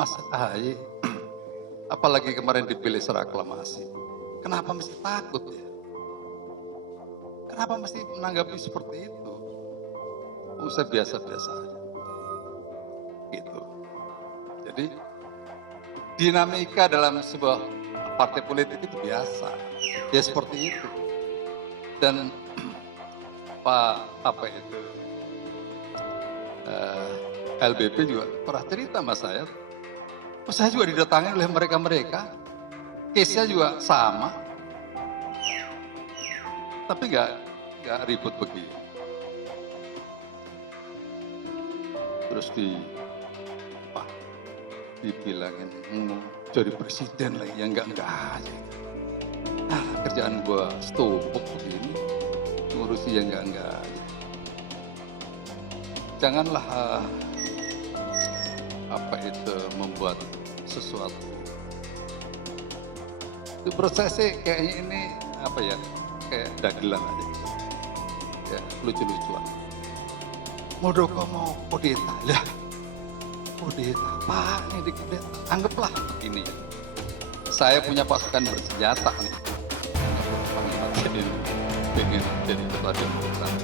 Mas Ahaye, apalagi kemarin dipilih secara aklamasi. Kenapa mesti takut ya? Kenapa mesti menanggapi seperti itu? Saya biasa-biasa aja. Gitu. Jadi dinamika dalam sebuah partai politik itu biasa. Ya seperti itu. Dan LBP juga pernah cerita sama saya. Saya juga didatangi oleh mereka-mereka. Case-nya juga sama. Tapi nggak ribut begini. Terus dibilangin jadi presiden lagi, yang enggak aja. Nah, kerjaan gua stumpuk begini, ngurusi yang enggak aja. Janganlah membuat sesuatu. Itu prosesnya kayaknya ini kayak dagelan aja gitu. Ya, lucu-lucuan. Modoko mau kudeta lah. Kudeta, apa nih di kudeta? Anggaplah begini ya. Saya punya pasukan bersenjata nih. Pengen jadi ketua demokrat.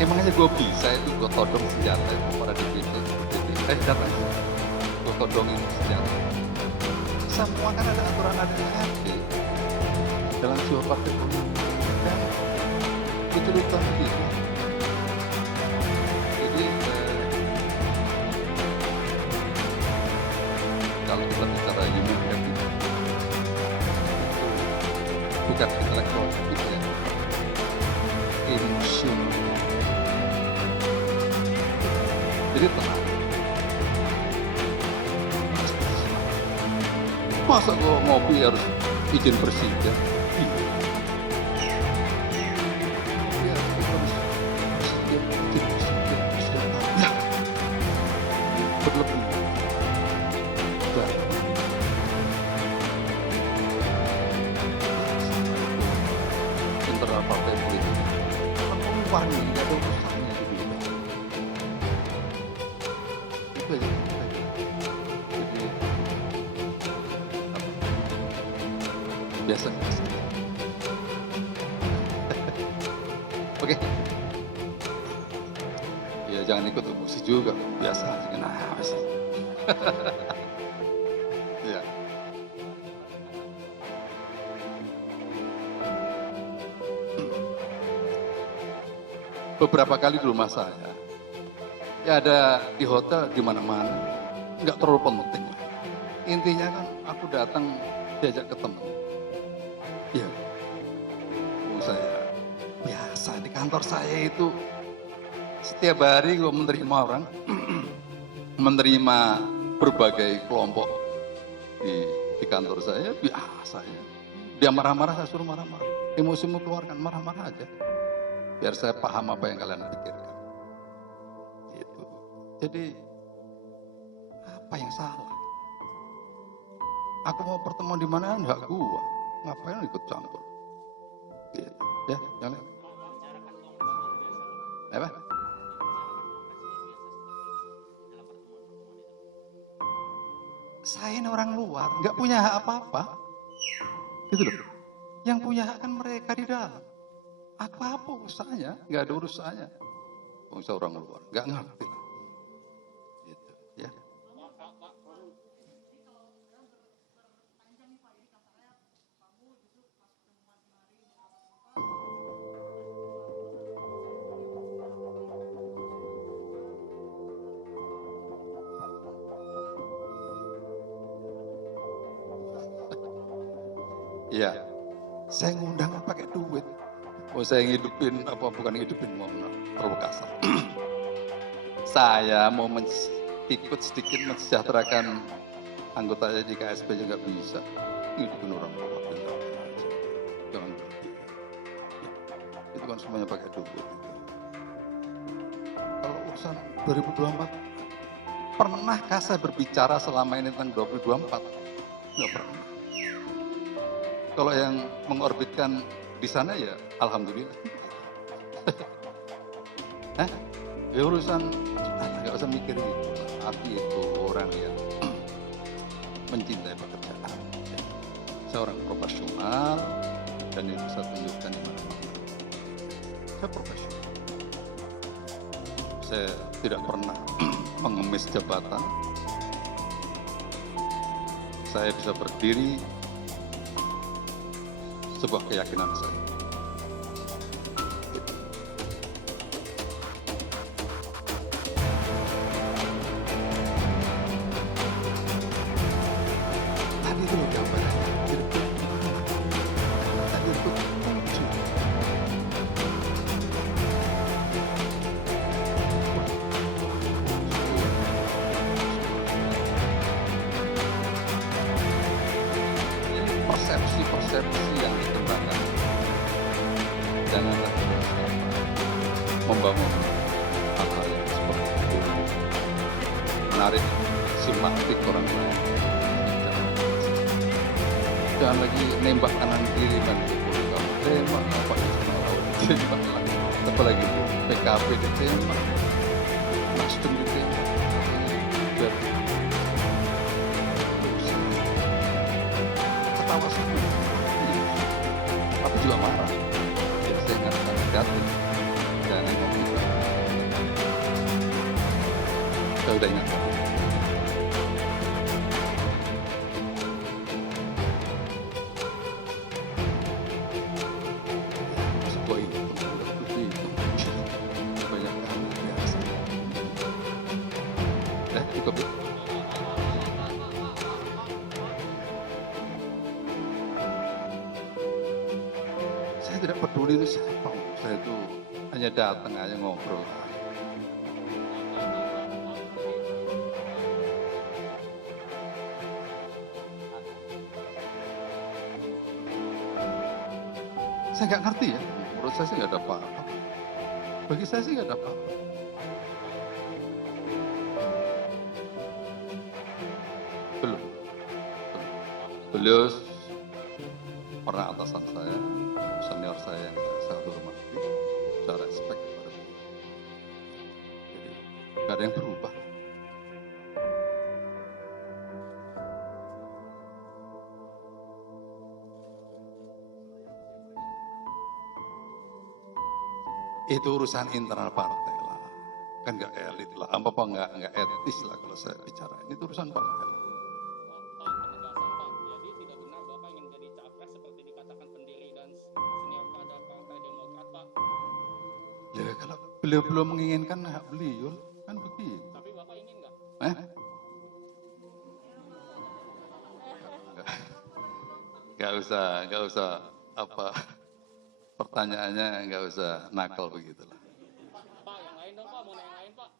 Emangnya gue bisa itu gue todong senjata itu pada DPC. Datang gue todongin senjata. Semua kan ada aturan ADART dalam sebuah partai politik. Dan itu lupa begini. Jadi kalau kita bicara human capital, bukan intelektual capital, emosional. Jadi tenang. Masa gue ngopi harus izin presiden? Berlebih. Internal partai politik. Pengumpahannya nggak ada urusannya gitu. Itu aja. Jadi biasa. Oke. Ya jangan ikut emosi juga, biasa aja. Kenapa sih? Ya. Beberapa kali di rumah saya, ya ada di hotel di mana-mana, nggak terlalu penting. Intinya kan aku datang diajak ketemu. Ya, saya biasa di kantor saya itu setiap hari gue menerima orang, menerima berbagai kelompok di kantor saya, biasa ya. Dia marah-marah, saya suruh marah-marah. Emosimu keluarkan, marah-marah aja. Biar saya paham apa yang kalian pikirkan. Gitu. Jadi, apa yang salah? Aku mau pertemuan di mana, enggak gua. Ngapain ikut campur? Gitu. Ya, jangan. Apa? Saya ini orang luar, nggak punya hak apa-apa. Gitu loh. Yang punya hak kan mereka di dalam. Apa-apa urusannya, nggak ada urusannya. Urusan orang luar, nggak ngerti. Gitu, ya. Iya, saya ngundang pakai duit. Oh, saya ngidupin bukan ngidupin, terlalu kasar. Saya mau ikut sedikit mensejahterakan anggotanya di KSP juga bisa. Ngidupin orang luar. Jangan berhenti. Ya, itu kan semuanya pakai duit. Kalau urusan 2024, pernahkah saya berbicara selama ini tentang 2024? Nggak pernah. Kalau yang mengorbitkan di sana ya alhamdulillah. Ya urusan nggak usah mikir itu. Arti itu orang yang mencintai pekerjaan. Saya orang profesional dan itu saya tunjukkan di mana-mana. Saya profesional. Saya tidak pernah mengemis jabatan. Saya bisa berdiri sebuah keyakinan saya. Tadi itu loh gambarnya. Tadi itu lucu. Persepsi yang dikembangkan. Janganlah membangun hal-hal yang seperti itu. Menarik simpatik orang lain. Jangan lagi nembak kanan kiri dan kamu tembak apa itu tembak lagi. Apalagi PKB ditembak, Nasdem ditembak. Ketawa semua, tapi juga marah. Saya ingatkan negatif, jangan ngomong itu. Saya udah ingatkan. Sebuah itu, banyak kali biasa. Cukup ya. Saya tidak peduli itu siapa, saya itu hanya datang aja ngobrol. Saya nggak ngerti ya, menurut saya sih nggak ada apa-apa. Bagi saya sih nggak ada apa-apa. Beliau pernah atasan saya, senior saya yang saya hormati, saya respect kepada beliau. Jadi nggak ada yang berubah. Itu urusan internal partai lah, kan nggak elit lah, apa nggak etis lah kalau saya bicara. Ini urusan partai lah. Ya, kalau beliau belum menginginkan hak beliau, kan begitu. Tapi Bapak ingin nggak? Nggak usah apa pertanyaannya nggak usah nakal begitulah. Pak, yang lain dong Pak, mau yang lain Pak.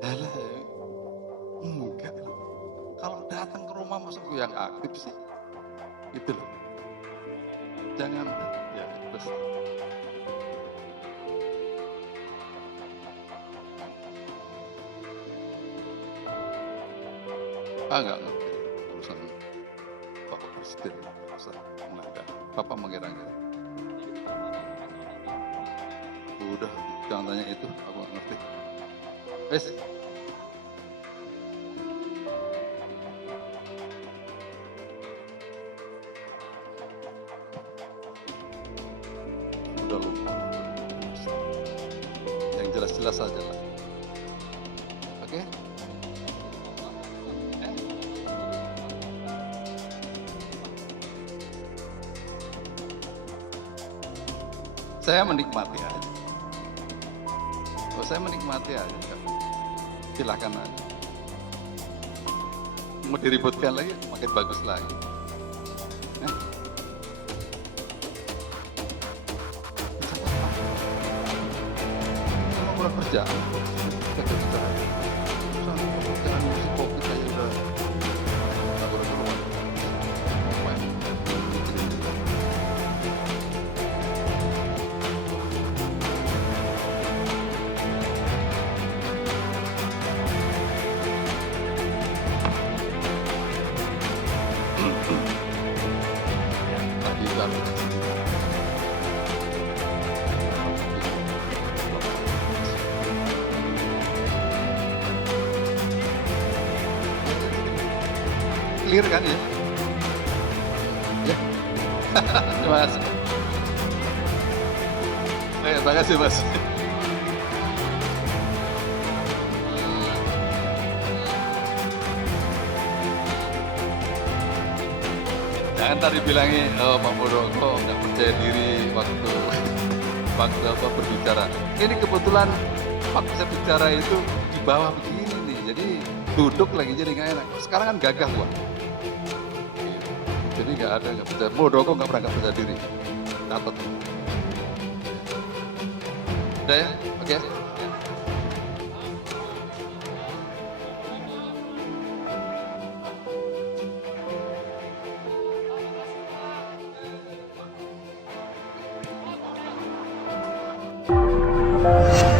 Alah, enggak lah. Kalau datang ke rumah masuk yang aktif sih, gitu loh. Jangan, ya terus. Enggak ngerti urusan Bapak Presiden, usah menganggap. Bapak mengira-ngira. Udah, jangan tanya itu, aku nggak ngerti. Wes. Udah lupa. Yang jelas-jelas saja lah. Oke? Saya menikmati aja. Kalau saya menikmati aja, silakan aja. Mau diributkan lagi, makin bagus lagi. Sama kurang kerjaan, kita kerjaan. Sama kerjaan si COVID aja udah tak berubah. Tadi kan clear kan ya? Ya. Terima kasih. Terima kasih Mas. Jangan tadi bilangin, oh Pak Muldoko nggak percaya diri waktu apa berbicara. Ini kebetulan waktu saya bicara itu di bawah begini nih, jadi duduk lagi jadi nggak enak. Sekarang kan gagah gua. Jadi nggak percaya. Muldoko nggak pernah nggak percaya diri. Catat. Udah ya, oke. Pak.